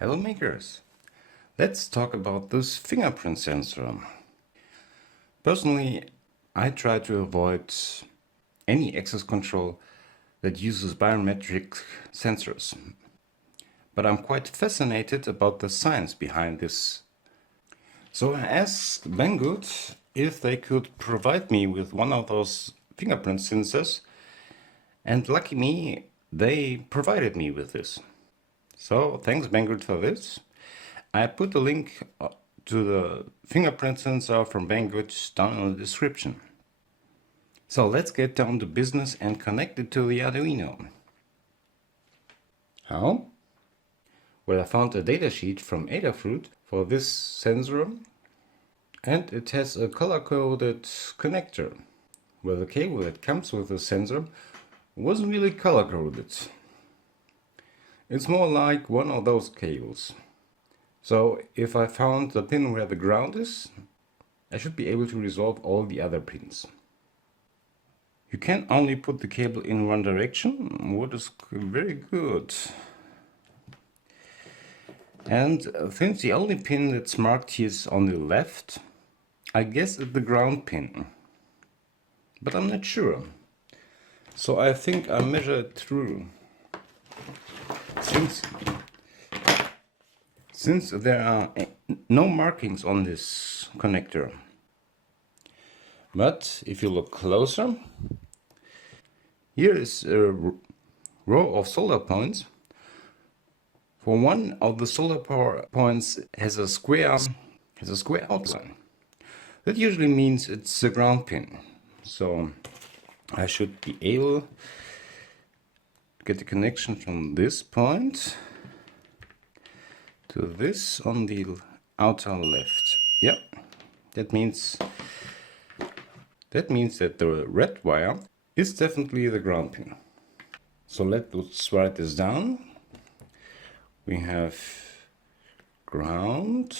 Hello makers! Let's talk about this fingerprint sensor. Personally, I try to avoid any access control that uses biometric sensors. But I'm quite fascinated about the science behind this. So I asked Banggood if they could provide me with one of those fingerprint sensors, and lucky me, they provided me with this. So thanks Banggood for this. I put the link to the fingerprint sensor from Banggood down in the description. So let's get down to business and connect it to the Arduino. How? Well, I found a datasheet from Adafruit for this sensor, and it has a color-coded connector. Well, the cable that comes with the sensor wasn't really color-coded. It's more like one of those cables. So if I found the pin where the ground is, I should be able to resolve all the other pins. You can only put the cable in one direction, what is very good. And since the only pin that's marked here is on the left, I guess it's the ground pin. But I'm not sure. So I think I measure it through. Since there are no markings on this connector. But if you look closer, here is a row of solder points. For one of the solder points has a square outline. That usually means it's the ground pin. So I should be able to get the connection from this point to this on the outer left. Yep, that means that the red wire is definitely the ground pin. So let's write this down. We have ground,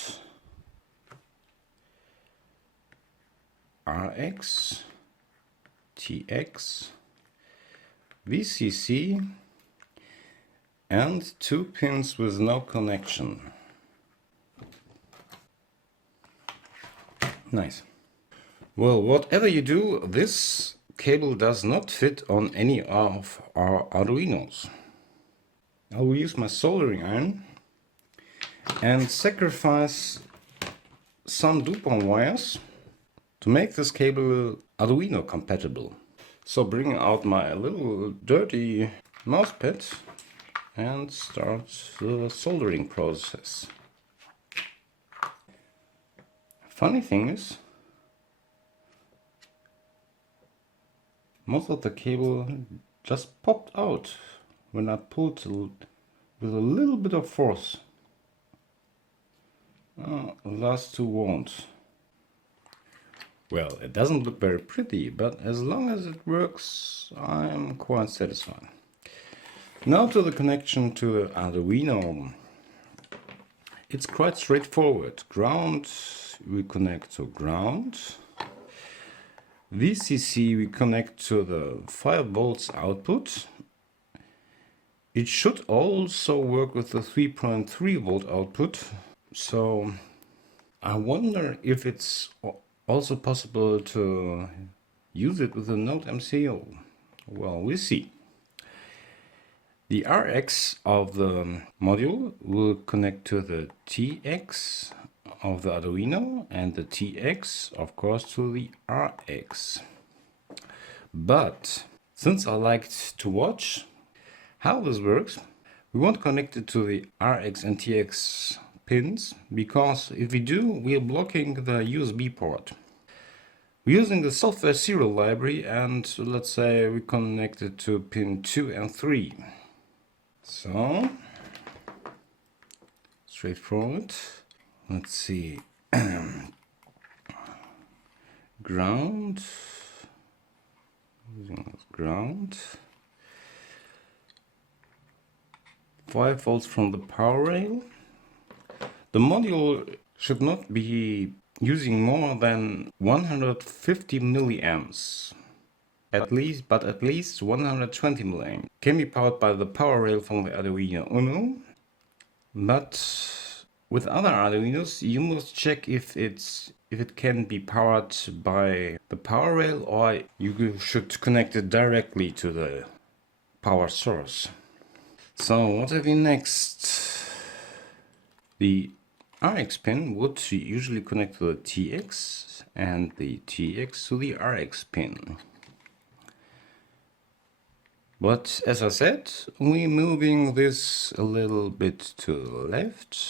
RX, TX, VCC, and two pins with no connection. Nice. Well, whatever you do, this cable does not fit on any of our Arduinos. I will use my soldering iron and sacrifice some Dupont wires to make this cable Arduino compatible. So bring out my little dirty mousepad and start the soldering process. Funny thing is, most of the cable just popped out when I pulled with a little bit of force. The last two won't. Well, it doesn't look very pretty, but as long as it works, I'm quite satisfied. Now to the connection to the Arduino. It's quite straightforward. Ground, we connect to ground. VCC, we connect to the 5 volts output. It should also work with the 3.3 volt output. So I wonder if it's also possible to use it with a Node MCU. Well, we'll see. The RX of the module will connect to the TX of the Arduino and the TX, of course, to the RX. But since I liked to watch how this works, we won't connect it to the RX and TX pins, because if we do, we are blocking the USB port. We're using the software serial library, and let's say we connect it to pin 2 and 3. So, straightforward. Let's see. Ground. Using ground. 5 volts from the power rail. The module should not be using more than 150 milliamps. At least 120 milliamps. Can be powered by the power rail from the Arduino Uno. But with other Arduinos, you must check if it can be powered by the power rail, or you should connect it directly to the power source. So what have we next? The RX pin would usually connect to the TX and the TX to the RX pin. But as I said, we're moving this a little bit to the left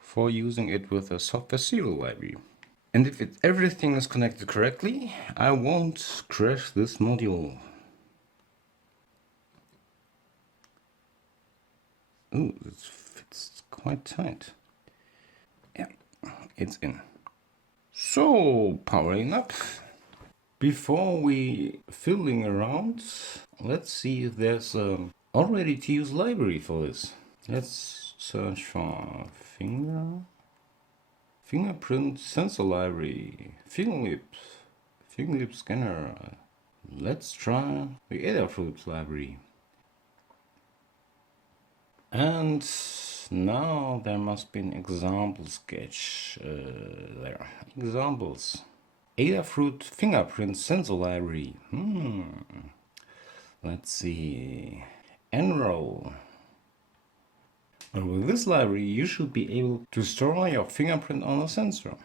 for using it with a software serial library. And if everything is connected correctly, I won't crash this module. Ooh, this fits quite tight. Yeah, it's in. So, powering up. Before we fiddling around, let's see if there's a already to use library for this. Let's search for fingerprint sensor library, fingerlip scanner. Let's try the Adafruit library. And now there must be an example sketch there. Examples. Adafruit fingerprint sensor library. Let's see. Enroll. Well, with this library, you should be able to store your fingerprint on a sensor.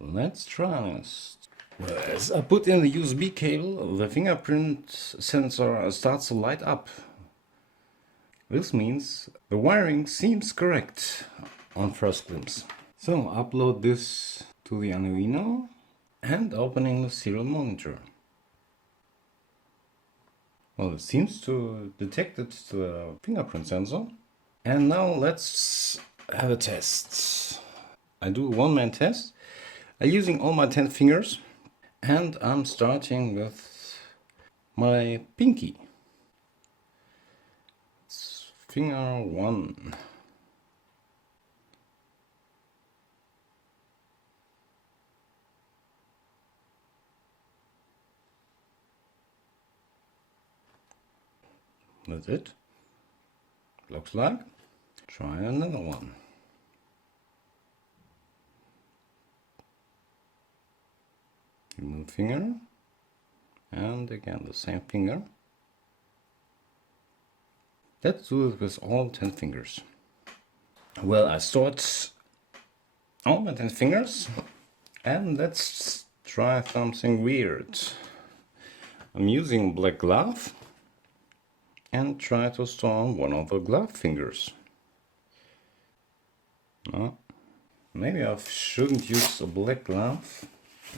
Let's try this. As I put in the USB cable, the fingerprint sensor starts to light up. This means the wiring seems correct on first glimpse. So upload this to the Arduino and opening the serial monitor. Well, it seems to detect the fingerprint sensor. And now let's have a test. I do a one-man test. I'm using all my 10 fingers, and I'm starting with my pinky. It's finger 1. That's it. Looks like. Try another one. Remove finger. And again the same finger. Let's do it with all 10 fingers. Well, I stored all my 10 fingers. And let's try something weird. I'm using black glove. And try to store one of the glove fingers. No, maybe I shouldn't use a black glove.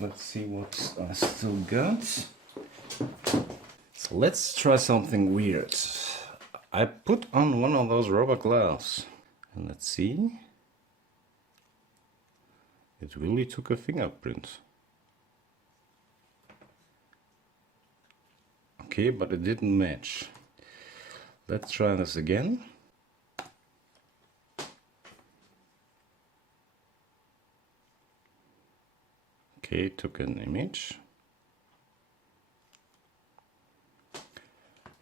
Let's see what I still got. So let's try something weird. I put on one of those rubber gloves. And let's see. It really took a fingerprint. Okay, but it didn't match. Let's try this again. Okay, took an image.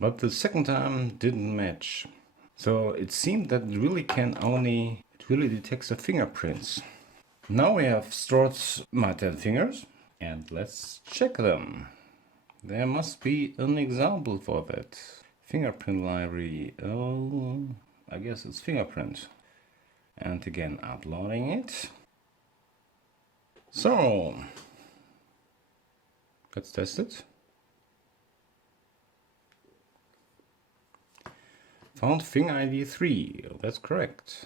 But the second time didn't match. So it seemed that it really detects the fingerprints. Now we have stored my 10 fingers and let's check them. There must be an example for that. Fingerprint library, oh, I guess it's fingerprint. And again, uploading it. So, let's test it. Found Finger ID 3, that's correct.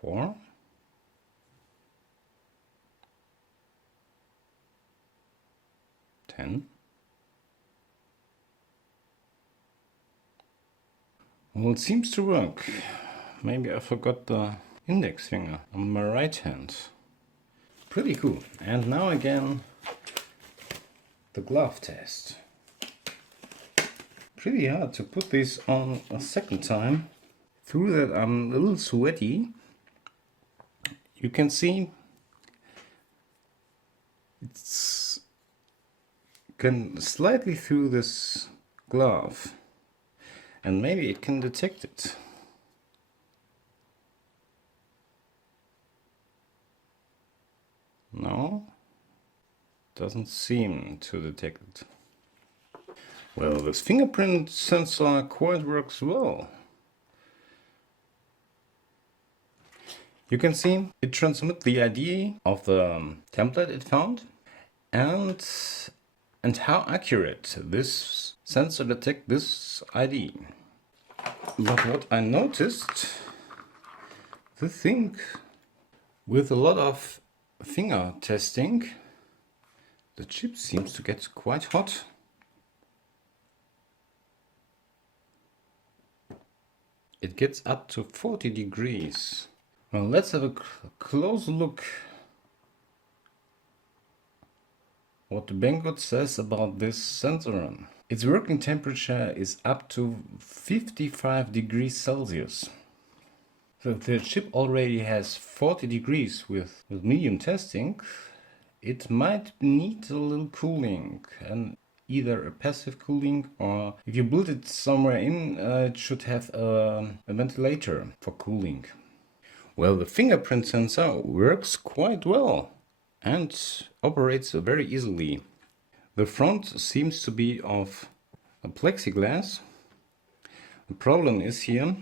4. 10. Well, it seems to work. Maybe I forgot the index finger on my right hand. Pretty cool. And now again, the glove test. Pretty hard to put this on a second time. Through that I'm a little sweaty. You can see it's can slightly through this glove. And maybe it can detect it. No, doesn't seem to detect it. Well, this fingerprint sensor quite works well. You can see it transmits the ID of the template it found and how accurate this sensor detects this ID. But what I noticed, the thing with a lot of finger testing, the chip seems to get quite hot. It gets up to 40 degrees. Well, let's have a close look what the Banggood says about this sensor. Its working temperature is up to 55 degrees Celsius. So if the chip already has 40 degrees with medium testing, it might need a little cooling, and either a passive cooling, or if you build it somewhere in, it should have a ventilator for cooling. Well, the fingerprint sensor works quite well and operates very easily. The front seems to be of a plexiglass. The problem is here,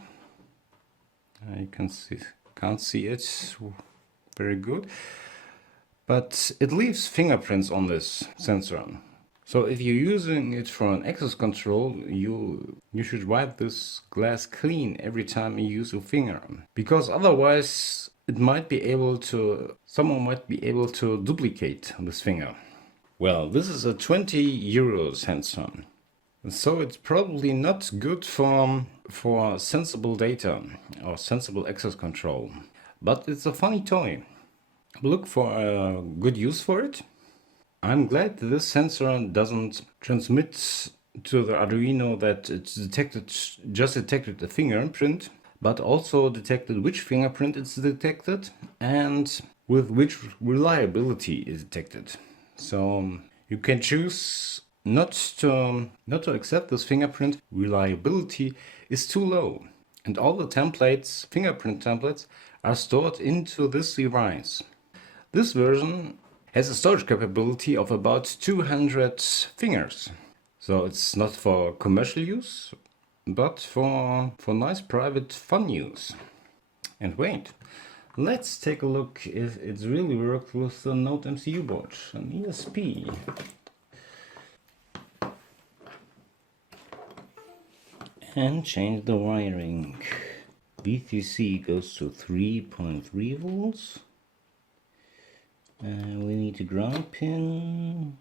you can't see it very good, but it leaves fingerprints on this sensor. So if you're using it for an access control, you should wipe this glass clean every time you use your finger, because otherwise someone might be able to duplicate this finger. Well, this is a 20 euro sensor, so it's probably not good for sensible data or sensible access control, but it's a funny toy. Look for a good use for it. I'm glad that this sensor doesn't transmit to the Arduino that it's just detected a fingerprint, but also detected which fingerprint it's detected and with which reliability is detected. So you can choose not to accept this fingerprint. Reliability is too low, and all the templates, fingerprint templates, are stored into this device. This version has a storage capability of about 200 fingers. So it's not for commercial use, but for nice private fun use. And wait, let's take a look if it's really worked with the Node MCU board, an ESP. And change the wiring. VCC goes to 3.3 volts. We need a ground pin,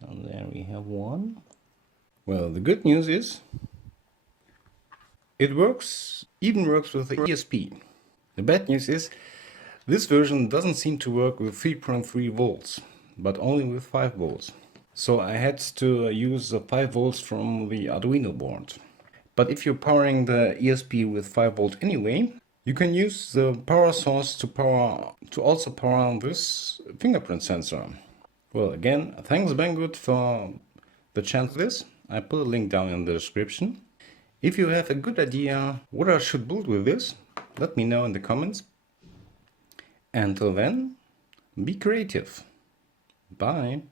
and there we have one. Well, the good news is it even works with the ESP. The bad news is this version doesn't seem to work with 3.3 volts, but only with 5 volts. So I had to use the 5 volts from the Arduino board. But if you're powering the ESP with 5 volt anyway, you can use the power source to also power this fingerprint sensor. Well, again, thanks Banggood for the chance for this. I put a link down in the description. If you have a good idea what I should build with this, let me know in the comments. Until then, be creative. Bye.